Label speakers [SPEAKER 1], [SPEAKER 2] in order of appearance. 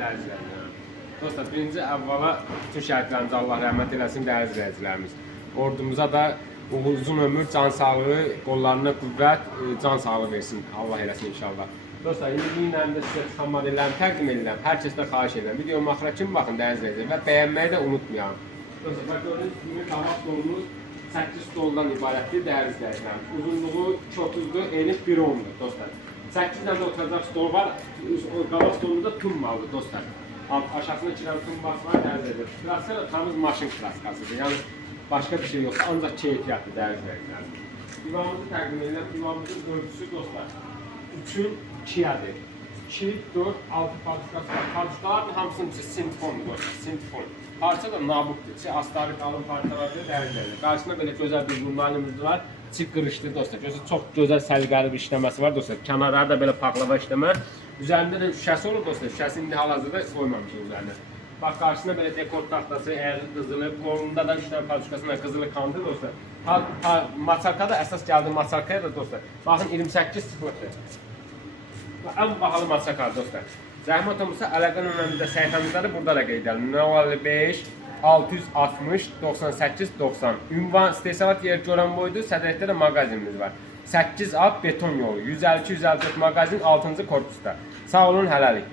[SPEAKER 1] dəyərli izləyicilərimiz. Dostlar, birinci əvvəla bütün şəhidlərimizə Allah rəhmət eləsin, dəyərli izləyicilərimiz. Ordumuza da uzun ömür, can sağlığı, qollarına qüvvət, e, can sağlığı versin. Allah eləsin inşallah. Dostlar, indi ilə də sizə çıxan modellərimi təqdim edirəm. Hər kəsdən xahiş edirəm. Videomu axıra kimi baxın dəyərli izləyicilər və bəyənməyi də unutmayın. Dostlar, bax gördüyünüz kimi qabaq stolumuz 8 stoldan ibarətdir dəyərli. Uzunluğu 2.30-dur, eni 1.10-dur dostlar. 8 dənə də oturacaq stol var. O Qabaq stolumuzda tummalıdır dostlar. Alt dənə tumbası var dəyərli izləyicilər. Klaska da tamız maşın klaskasıdır. Yəni başqa bir şey yoxdur, ancaq keyfiyyətli dəyərli izləyicilərimiz. Divanımızı təqdim edirəm. Divanımızın ölçüsü dostlar 3-ün 2-yədir. 2, 4, 6 parçası var. İçi sinfondur dostlar, sinfon. Parça da nabukdur. İçi astarı qalın parçalardır, dəyərlidir. Qarşısında belə gözəl bir bunlarımız var. İçi qırışlı dostlar. Gözü çox gözəl səliqəli bir işləməsi var dostlar. Kənarları da belə paklava işləmə. Üzərində də şüşəsi olur dostlar. Şüşəsini indi hal-hazırda qoymamışıq üzərinə. Bax qarşısında belə dekor taxtası, əyri qızılı, qolunda da 3 dənə parçasında qızılı kandı dostlar. Ha, ha, maçarkada əsas gəldi maçarkaya da dostlar. Baxın 28 sıfırdır. Ən bahalı maçakar dostlar. Zəhmət olmasa əlaqə nömrəmizdə səhifəmizdə də burada da qeyd edelim. 055 660 98 90. Ünvan istehsalat yeri görən boydu. Sədrəkdə də mağazinimiz var. 8 A beton yolu. 152 154 mağazin 6-cı korpusda. Sağ olun, hələlik.